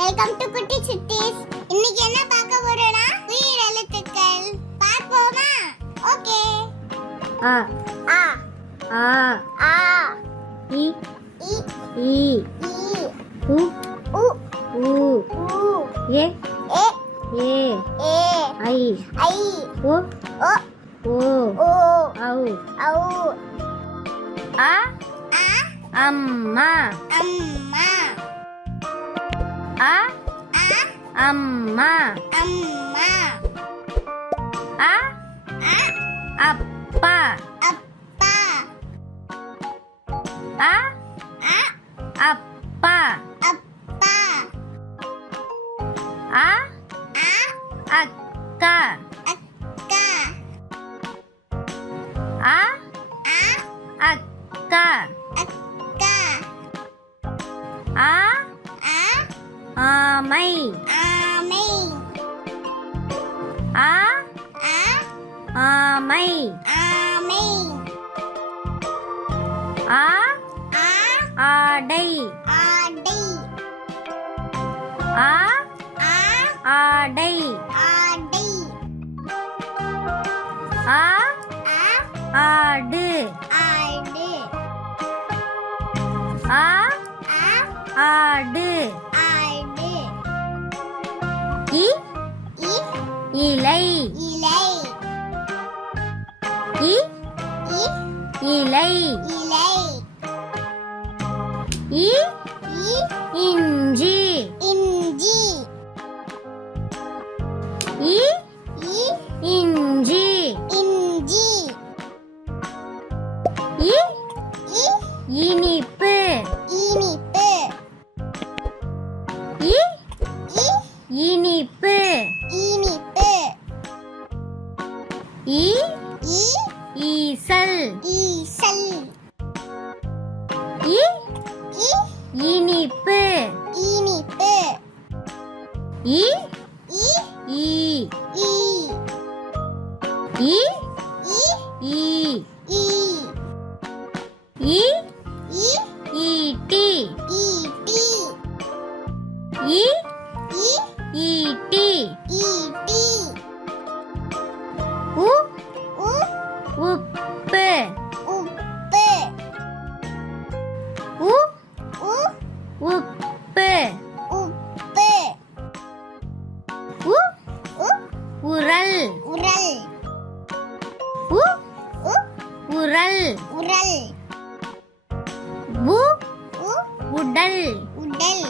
Welcome to குட்டி சுட்டீஸ். இன்னைக்கு என்ன பார்க்க போறோம்னா உயிர் எழுத்துக்கள் பார்ப்போமா? ஓகே. அ ஆ ஆ ஆ இ இ ஈ ஈ உ உ ஊ ஊ ஏ ஏ ஏ ஏ ஐ ஐ ஓ ஓ ஓ ஓ ஔ ஔ ஆ ஆ அம்மா அம்மா ஆ ஆ அம்மா அம்மா ஆ ஆ அப்பா அப்பா ஆ ஆ அப்பா அப்பா ஆ ஆ அக்கா அக்கா ஆ ஆ அக்கா அக்கா ஆ ஆ ஆமை ஆமை ஆ ஆ ஆமை ஆமை ஆ ஆ ஆடை ஆடை ஆ ஆ ஆடை ஆடை ஆ ஆ ஆடு ஆடு ஆ ஆ ஆடு ஆடு இ இ இலை இலை இ இ இலை இலை இ இ இஞ்சி இஞ்சி இ இ இஞ்சி இஞ்சி இ இ இனிப்பு இனிப்பு இ இ இனிப்பு இனிப்பு இ இ ஈசல் ஈசல் இ இ இனிப்பு இனிப்பு இ இ ஈ ஈ இ இ ஈ ஈ இ இ ஈட்டி ஈட்டி இ இ ஈட்டி ஈட்டி உ உ உப்பு உப்பு உ உ உப்பு உப்பு உ உ உரல் உரல் உ உ உரல் உரல் உ உ உடல் உடல்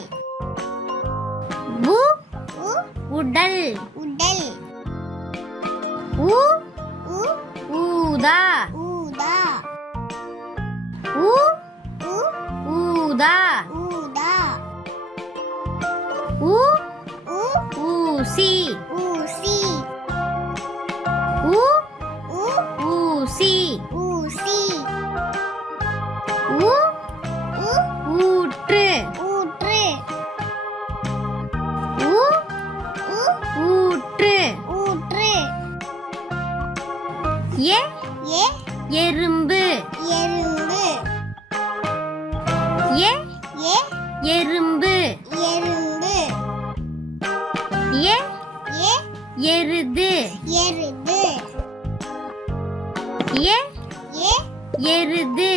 உ உ உடல் உடல் உ உ ஊதா ஊதா உ உ ஊதா ஊதா உ உ ஊசி ஊசி உ உ ஊசி ஊசி உ உ ஊற்று ஊற்று உ உ ஊற்று ஊற்று எ ஏ எறும்பு எறும்பு எ ஏ எறும்பு எறும்பு எ ஏ எருது எருது எ ஏ எருது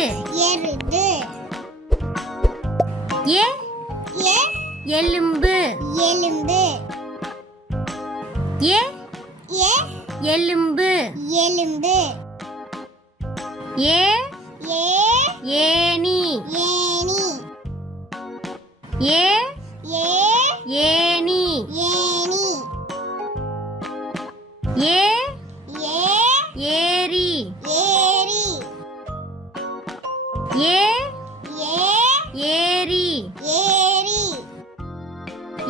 எருது எ ஏ எலும்பு எலும்பு எ ஏ எலும்பு எலும்பு ஏ ஏ ஏணி ஏணி ஏ ஏ ஏணி ஏணி ஏ ஏ ஏரி ஏரி ஏ ஏ ஏரி ஏரி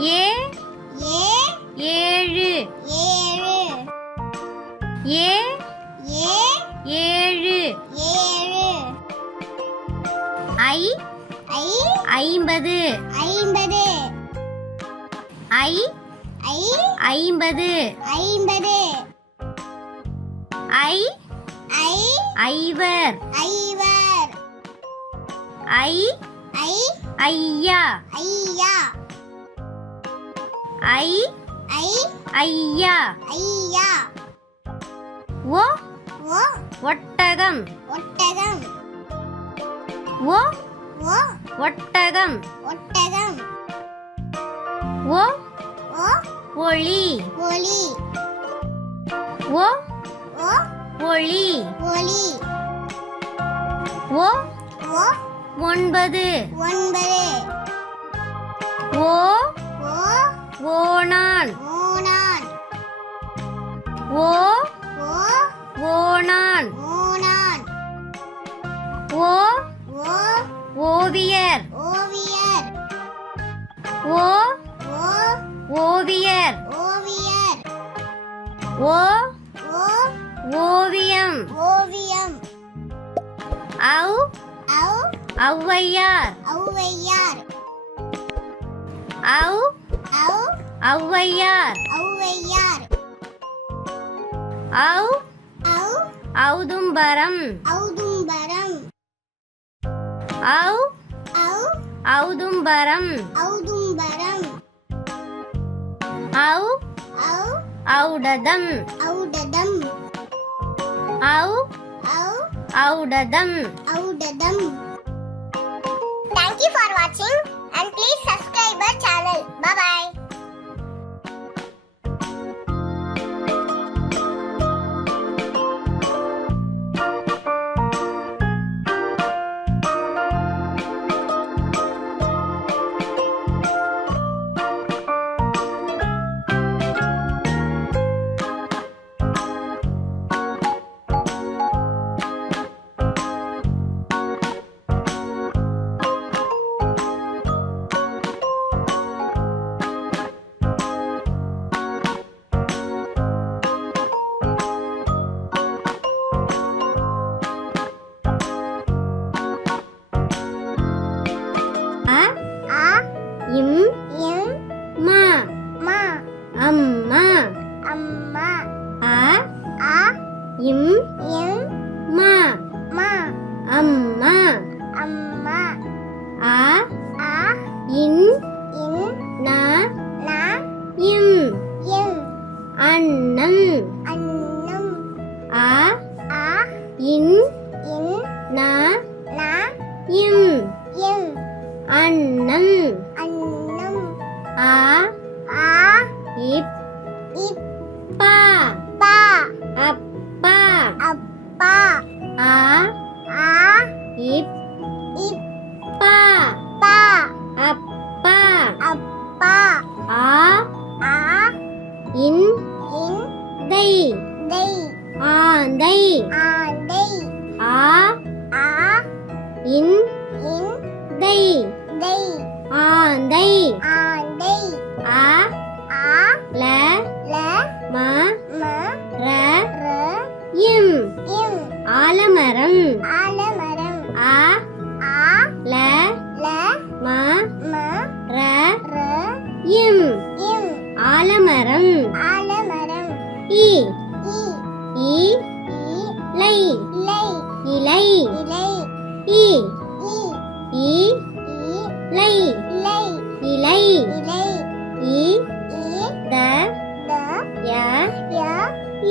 ஏ ஏ ஏழு ஏழு ஏ ஏ ஏழு ஏழு ஐ ஐ 50 ஐம்பது ஐ ஐ 50 ஐம்பது ஐ ஐ ஐவர் ஐவர் ஐ ஐ ஐயா ஐயா ஐ ஐ ஐயா. ஐயா. ஒ ஓ ஒட்டகம். ஒட்டகம். ஒ ஓ ஒட்டகம். ஒட்டகம். ஒ ஓ ஒளி. ஒளி. ஒ ஓ ஒளி. ஒளி. ஒ ஓ 9. 9. ஓ ஓ ஓணான். ஓணான். ஓ ஓ ஓணான். ஓணான். ஓ ஓ ஓவியர். ஓவியர். ஓ ஓ ஓவியர். ஓவியர். ஓ ஓ ஓவியம். ஓவியம். ஔ ஔ ஔவையார். ஔவையார். ஔ ஔ ஔவையார். ஔவையார். ஔ ஔ ஔதும்பரம். ஔதும்பரம். ஔ ஔ ஔதும்பரம். ஔதும்பரம். ஔ ஔ ஔடதம். ஔடதம். ஔ ஔ ஔடதம். ஔடதம். Thank you for watching and please subscribe our channel. Bye bye. அ ஆ இம் இம் மா மா அம்மா. அம்மா. அ ஆ இம் இம் மா மா அம்மா. அம்மா. ஆ ஆ இன் இன் நா நா இம் இம் அன்னம். அன்னம். ஆ ஆ இன் இன் நா நா இம் இம் அன்னம். அன்னம். ஆ ஆ இப் இப் பா பா அப்பா. அப்பா. ஆ ஆ இப் இப் பா பா அப்பா. அப்பா. ஆ ஆ இன் இன் தை தை ஆந்தை. ஆண்டை. ஆ ஆ இன் இன் தை தை ஆந்தை. ஆண்டை. ஆ ஆ ல ல ம ம ர ர இம் இம் ஆலமரம். ஆலமரம். ஆ ஆ ல ல ம ம ர ர இம் இம் ஆலமரம். ஆலமரம். இ இ இ இ லை லை இலை. இலை. இ இ இ இ லை லை இலை. இலை. இ இ த த ய ய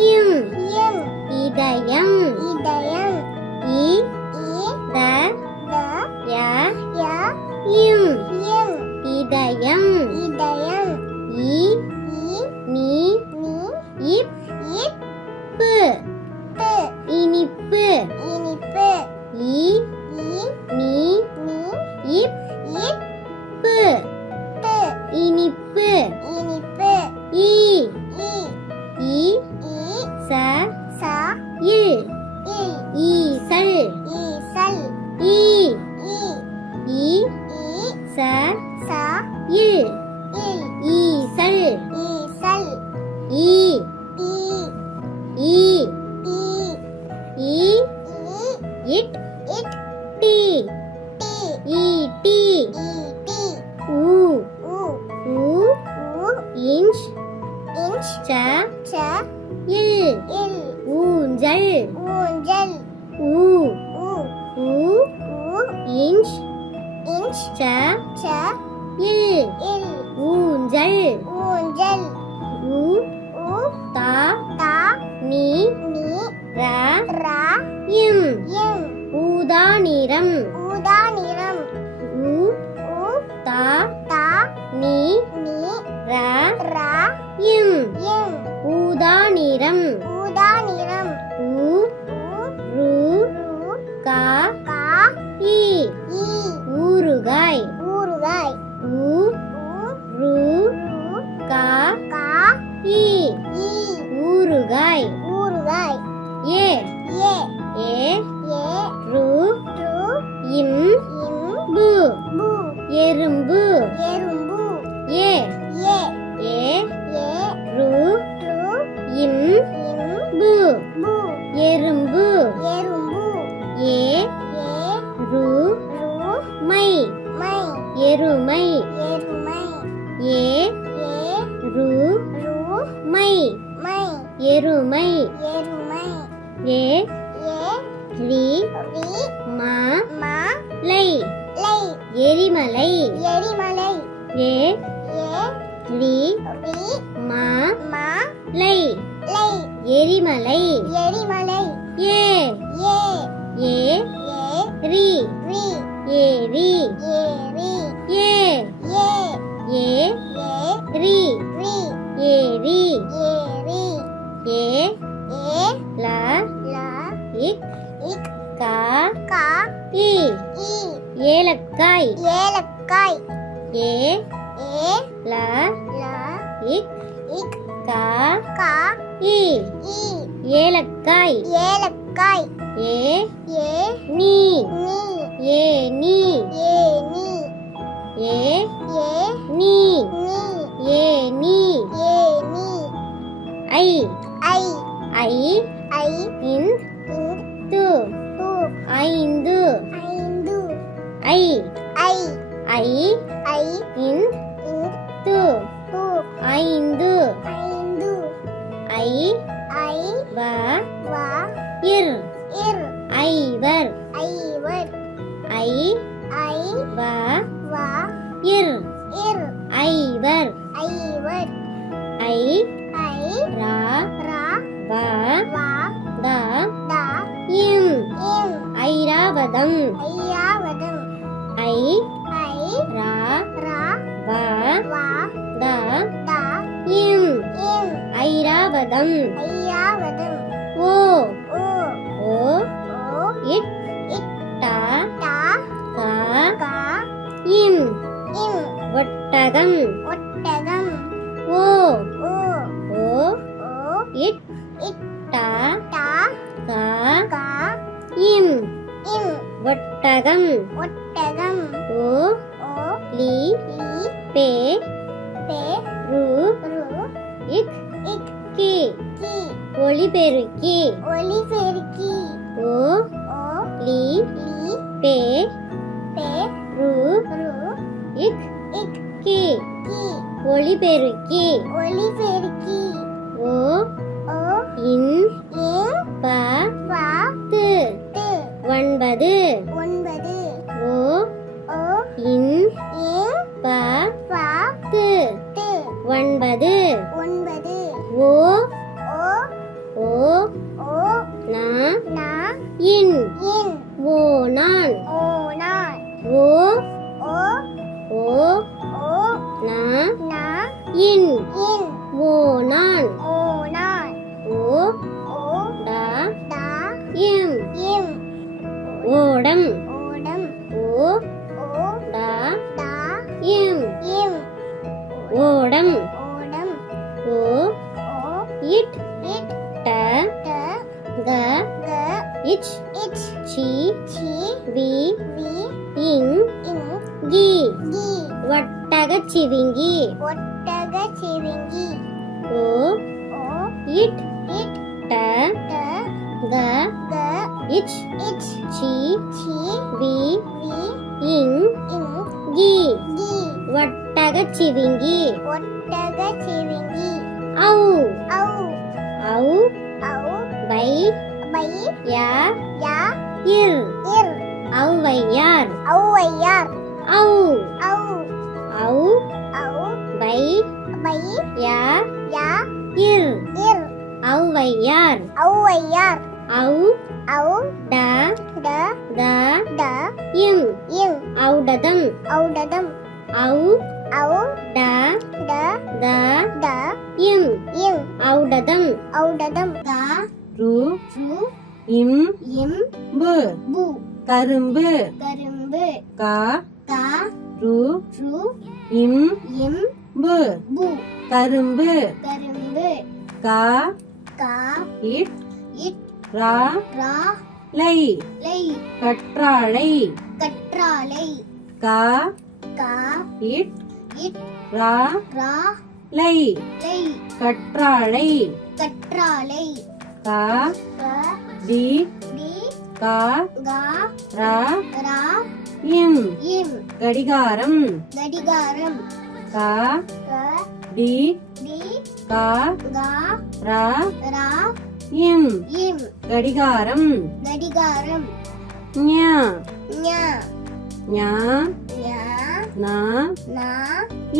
இம் இம் இதயம். இதயம். இ இ த த ய ய இம் இம் இதயம். இதயம். இ இ நீ நீ இப் இப் பு டு இனிப்பு. இனிப்பு. இ இ நீ நீ இப் இப் பு டு இனிப்பு. இனிப்பு. இ இ இ இ ச ச இல் இல் ஈசல். ஈசல். இ இ இ இ ச ச இல் இல் ஈசல். ஈசல். இ இ இ இ இ இ இட் இட் டி டி ஈட்டி. ஈட்டி. ஊ உ ஊ உ இன்ச் இன்ச் ச ச இல் இல் ஊஞ்சல். ஊஞ்சல். ஊ உ ஊ உ இன்ச் இன்ச் ச ச இல் இல் ஊஞ்சல். ஊஞ்சல். எருமை எருமை ஏ ஏ ரி ரி மா மா லை லை எரிமலை எரிமலை ஏ ஏ ரி ரி மா மா லை லை எரிமலை எரிமலை ஏ ஏ ஏ ஏ ரி ரி ஏரி ஏரி ஏ ஏ ஏ ஏ ரி ரி ஏரி ஏரி ஏ ஏ ல ல இக் இக் கா கா இ இ ஏலக்காய் ஏலக்காய் ஏ ஏ ல ல இக் இக் கா கா இ இ ஏலக்காய் ஏலக்காய் ஏ ஏ நீ நீ ஏ நீ ஏ நீ ஏ ஏ நீ நீ ஏ நீ ஏ நீ ஐ ஐ ஐ ஐ இன் இன் து து ஐந்து ஐந்து ஐ ஐ ஐ ஐ இன் இன் து து ஐந்து ஐந்து ஐ ஐ வ வ இர் இர் ஐவர் ஐவர் ஐ ஐ வ வ இர் இர் ஐவர் ஐவர் ஐ ஐ ரா ரா வ வ த த இம் இம் ஐராவதம் ஐயாவதம் ஐ ஐ ரா ரா வ வ த த இம் இம் ஐராவதம் ஐயாவதம் ஓ ஓ ஓ ஓ இட் இட் ட ட கா கா இம் இம் ஒட்டகம் ஒட்டகம் ஓ ஓ ஓ ஓ இட் இட் ட ட கா கா இம் இம் ஒட்டகம் ஒட்டகம் ஓ ஓ லி லி பே பே ரு ரு இக் இக் கி கி ஒளிபெருக்கி ஒலி பெருக்கி ஓ ஓ லி லி பே பே ரு ரு இக் இக் கி கி ஒளிபெருக்கி ஒலி பெருக்கி ஓ ஓ இன் இன் ப ப து து ஒன்பது ஒன்பது ஓ ஓ இன் இன் ப ப து து ஒன்பது ஒன்பது ஓ ஓ ஓ ஓ நா நா இன் இன் ஓ நான் ஓ நான் ஓ ஓ ஓ ஓ நா நா இன் இன் ஓ நான் ஓ நான் ஓ ஓ ட டா இம் இம் ஓடம் ஓடம் ஓ ஓ ட டா இம் இம் ஓடம் ஓடம் ஓ ஓ இட் இட் ட ட க க இச் இச் சி சி வி வி இங் இன் கி கி வட்டகச் சிவிங்கி ஒட்டக சிவிங்கி ஓ ஓ இட் இட் ட ட க க இச் இச் சி சி வி வி இங் இன் கி கி வட்டகச் சிவிங்கி ஒட்டக சிவிங்கி ஔ ஔ ஔ ஔ வை பை யா யா இர் இர் ஔவையார் ஔவையார் ஔ ஔ ஔ ஔ வை பை யா யா இர் இர் ஔவையார் ஔவையார் ஔ ஔ ட ட த ட இம் இம் ஔடதம் ஔடதம் ஔ ஔ ட ட த ட இம் இம் ஔடதம் ஔடதம் த ரு ரு இம் இம் பு பு கரும்பு கரும்பு கா க ரு ரு இம் இம் பு பு கரும்பு கரும்பு கா க இட் இட் ரா ரா லை லை கற்றாழை கற்றாழை கா க இட் இட் ரா ரா லை லை கற்றாழை கற்றாழை கா க டி டி கா க ரா ரா இம் இம் கடிகாரம் கடிகாரம் கா க டி டி கா க ரா ரா இம் இம் கடிகாரம் கடிகாரம் ஞா ஞா ஞா ஞா நா நா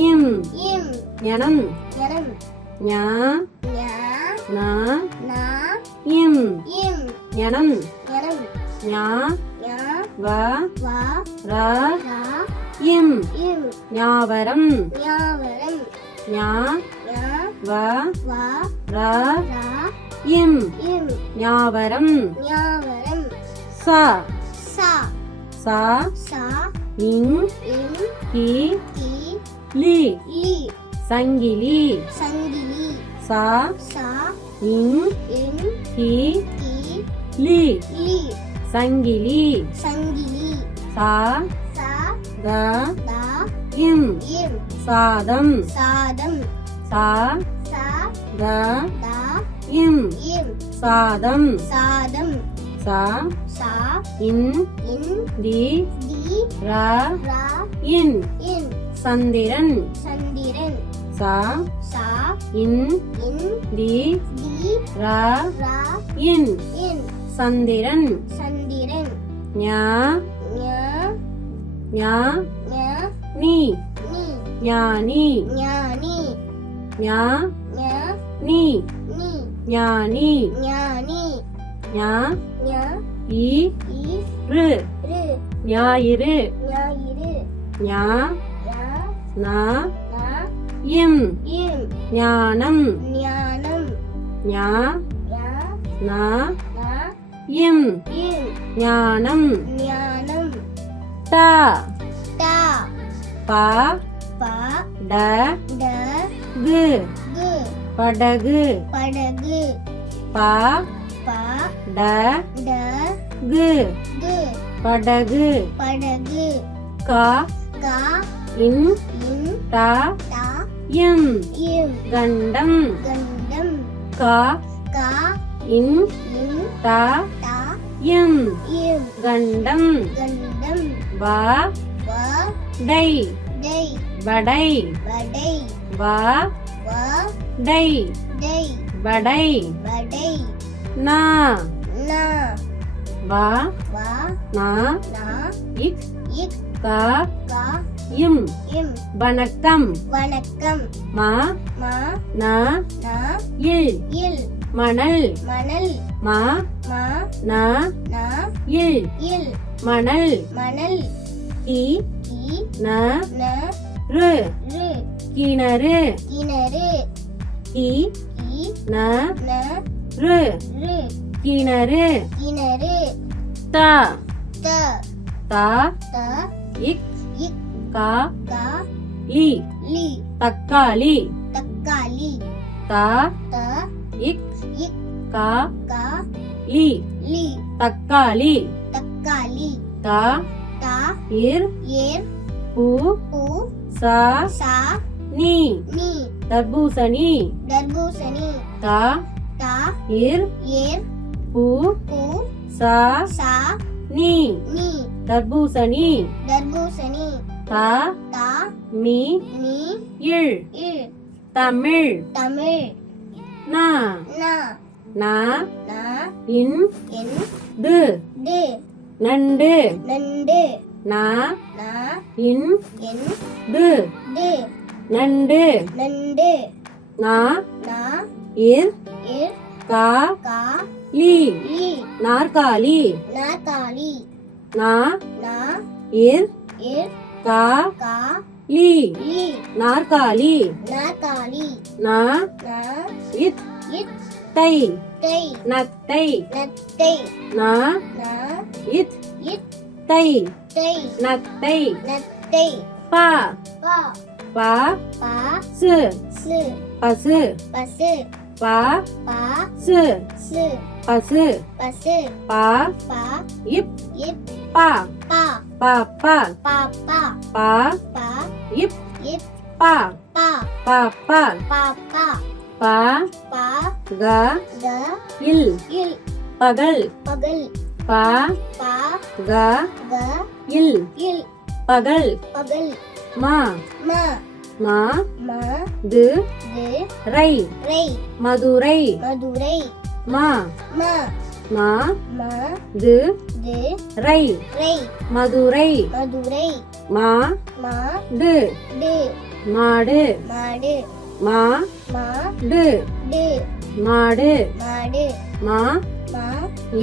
இம் இம் ஞனம் ஞனம் ஞா ஞா நா நா இம் இம் ஞனம் ஞனம் ஞா ஞா வ வா ரா ரா இம் இம் ஞாவரம் ஞாவரம் ஞா ஞா வ வா ரா ரா இம் இம் ஞாவரம் ஞாவரம் சா சா சா சா இங் இம் கி கி லி லி சங்கிலி சங்கிலி சா சா இங் இம் கி கி லி லி சங்கிலி சங்கிலி சா சா த தா இம் இம் சாதம் சாதம் சா சா த தா இம் இம் சாதம் சாதம் சா சா இன் இன் தி தி ரா ரா இன் இன் சந்திரன் சந்திரன் சா சா இன் இன் தி தி ரா ரா இன் இன் சந்திரன் சந்திரன் ஞா ஞா ஞா ஞா நீ நீ ஞானி ஞானி ஞா ஞா நீ நீ ஞானி ஞானி ஞா ஞா இ இ ரு ரு ஞாயிறு ஞாயிறு ஞா ஞா நா நா இம் இம் ஞானம் ஞானம் ஞா ஞா நா நா இம் இம் ஞானம் ஞானம் டா டா பா பா ட ட கு கு படகு படகு பா பா ட ட கு கு படகு படகு கா கா இன் இன் டா டா இம் இம் கண்டம் கண்டம் கா கா இன் இன் டா டா இம் இம் கண்டம் கண்டம் வா வா டை டை வடை வடை வா வா டை டை வடை வடை நா நா வா வா நா நா இக் இக் கா கா இம் இம் வணக்கம் வணக்கம் மா மா நா நா இல் இல் மணல் மணல் மா மா நா நா இல் இல் மணல் மணல் கி கி ந ந ரு ரு கிணறு கிணறு கி கி ந ந ரு ரு கிணறு கிணறு தா த தா த இக் இக் கா கா லி லி தக்காளி தக்காளி தா த இக் இக் கா கா லி லி தக்காளி தக்காளி தா தா இர் ஏர் பூ பூ சா சா நீ நீ தர்பூசணி தர்பூசணி தா தா இர் ஏர் பூ பூ சா சா நீ நீ தர்பூசணி தர்பூசணி தா தா மீ நீ இல் இல் தமிழ் தமிழ் நா நா நா நா இன் என் து டு நண்டு நண்டு நா நா இன் என் து டு நண்டு நண்டு நா நா இர் இர் கா கா லி லி நாற்காலி நாற்காலி நா நா இர் இர் கா கா லி லி நாற்காலி நாற்காலி நா நா இத் இத் தை தை நத்தை நத்தை நா நா இத் இத் தை தை நத்தை நத்தை பா பா பா பா சு சு பசு பசு பா பா சு சு பசு பசு பா பா இப் இப் பா பா பா பா பா பா பா பா இப் இப் பா பா பா பா பா பா பா பா க க இல் இல் பகல் பகல் பா பா க க இல் இல் பகல் பகல் மா மா மா மா து து ரை ரை மதுரை மதுரை மா மா மா மா து து ரை ரை மதுரை மதுரை மா மா டு டு மாடு மாடு மா மா டு டு மாடு மாடு மா மா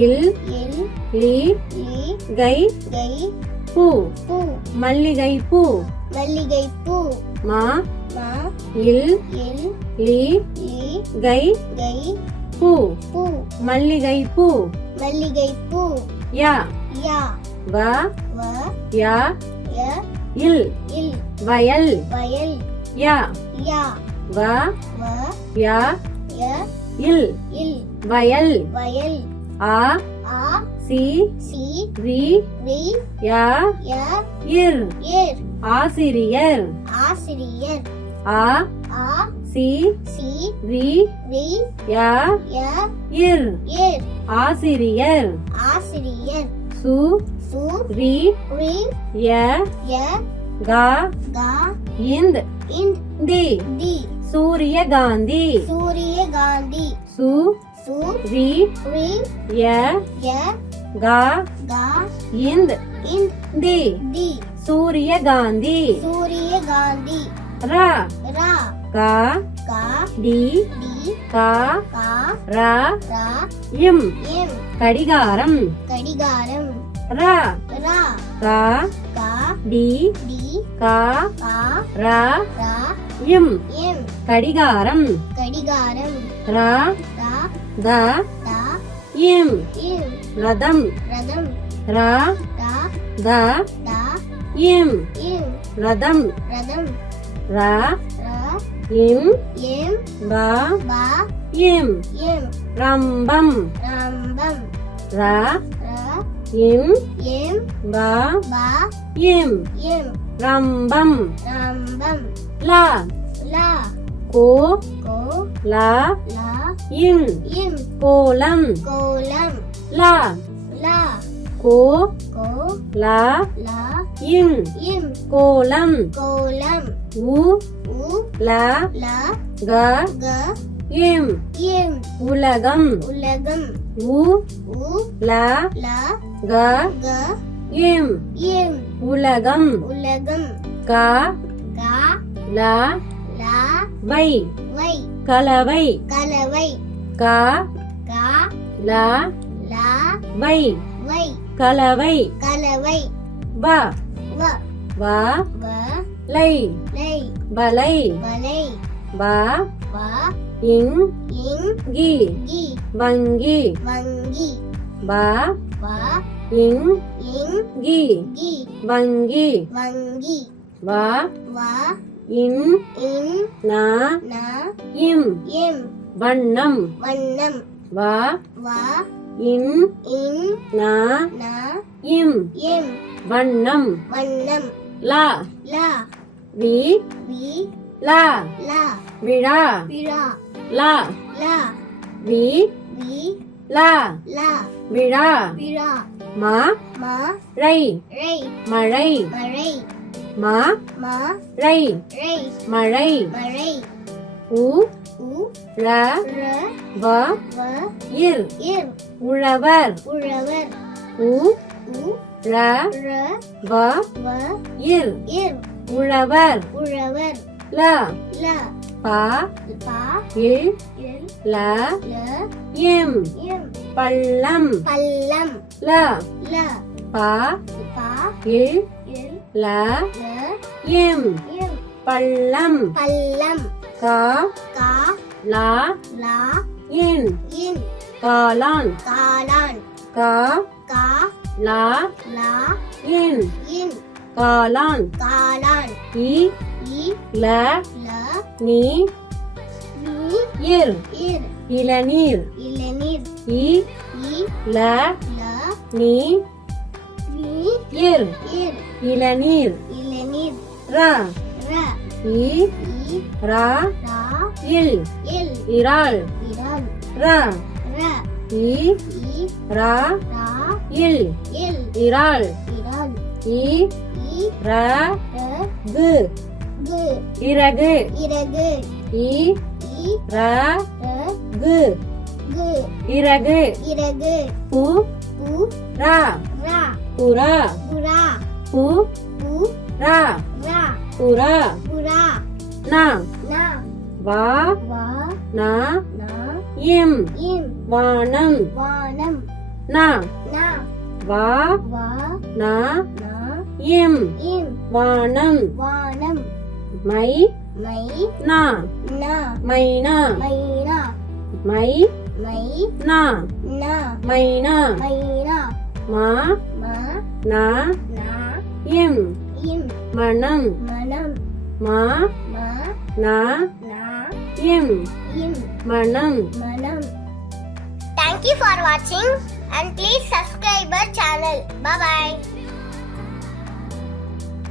இல் இல் லி லி கை கை பூ பூ மல்லிகை பூ மல்லிகை பூ மா மா இல் இல் லி லி கை கை பூ பூ மல்லிகை பூ மல்லிகை பூ யா யா வ வ யா ய இல் இல் வயல் வயல் யா யா வ வ யா ய இல் இல் வயல் வயல் ஆ ஆ சி சி ரி ரி யா ய இர் இர் ஆசிரியர் ஆசிரியர் ஆ ஆ சி சி ரி ரி யா ய இர் இர் ஆசிரியர் ஆசிரியர் சு சு ரி ரி ய ய கா கா இந்த் இன் தி தி சூரியகாந்தி சூரியகாந்தி சு சு ரி ரி ய ய கா கா இந்த் இன் தி தி சூரியகாந்தி சூரியகாந்தி ரா ரா கா கா டி டி கா கா ரா ரா இம் எம் கடிகாரம் கடிகாரம் ரா ரா கா கா டி டி கா கா ரா ரா இம் எம் கடிகாரம் கடிகாரம் ரா ரா த தா இம் இம் ரதம் ரதம் ரா ரா த தா இம் இம் ரதம் ரதம் ரா ரா இம் எம் பா பா இம் எம் ரம்பம் ரம்பம் ரா ரா இம் எம் பா பா இம் எம் ரம்பம் ரம்பம் லா லா கோ கோ லா லா இம் இம் கோலம் கோலம் லா லா கோ கோ லா லா இம் இம் கோலம் கோலம் உ உ லா லா க க இம் இம் உலகம் உலகம் உ உ லா லா க க இம் இம் உலகம் உலகம் க கா லா லா வை வை கலவை கலவை க கா லா லா வை வை கலவை கலவை வ வ வ வ லை லை வலை வலை வ வ இங் இங் கி கி வங்கி வங்கி வ வ இங் இங் கி கி வங்கி வங்கி வ வ இன் இன் நா நா இம் எம் வண்ணம் வண்ணம் வ வ இன் இன் நா நா இம் எம் வண்ணம் வண்ணம் லா லா வி வி லா லா விழா விழா லா லா வி வி லா லா விழா விழா மா மா ரை ரை மழை மழை மா மா ரை ரை மழை மழை உ உ ர ர வ வ இர் இர் உழவர் உழவர் உ உ ர ர வ வ இர் இர் உழவர் உழவர் ல ல பா பா இல் இல் ல ல இம் இம் பள்ளம் பள்ளம் ல ல பா பா இல் இல் ல ல இம் இம் பள்ளம் பள்ளம் கா கா லா லா இன் இன் காளான் காளான் கா கா லா லா இன் இன் காளான் காளான் இ இ ல ல நீ நீ இர் இர் இளநீர் இளநீர் இ இ ல ல நீ நீ இர் இர் இளநீர் இளநீர் ர ர இ இ ரா ரா இல் இல் இறால் இறால் ர ர இ இ ரா ரா இல் இல் இறால் இறால் இ இ ர ர கு கு இறகு இறகு இ இ ர ர கு கு இறகு இறகு பு பு ரா ரா புறா புறா பு பு ரா ரா புறா புறா நா நா வா வா நா நா இம் இம் வானம் வானம் நா நா வா வா நா நா இம் இம் வானம் வானம் மை மை நா நா மைனா மைனா மை மை நா நா மைனா மைனா மா மா நா நா இம் இம் மனம் மனம் மா மா நா நா இம் இம் மனம் manam. Thank you for watching and please subscribe our channel. Bye bye.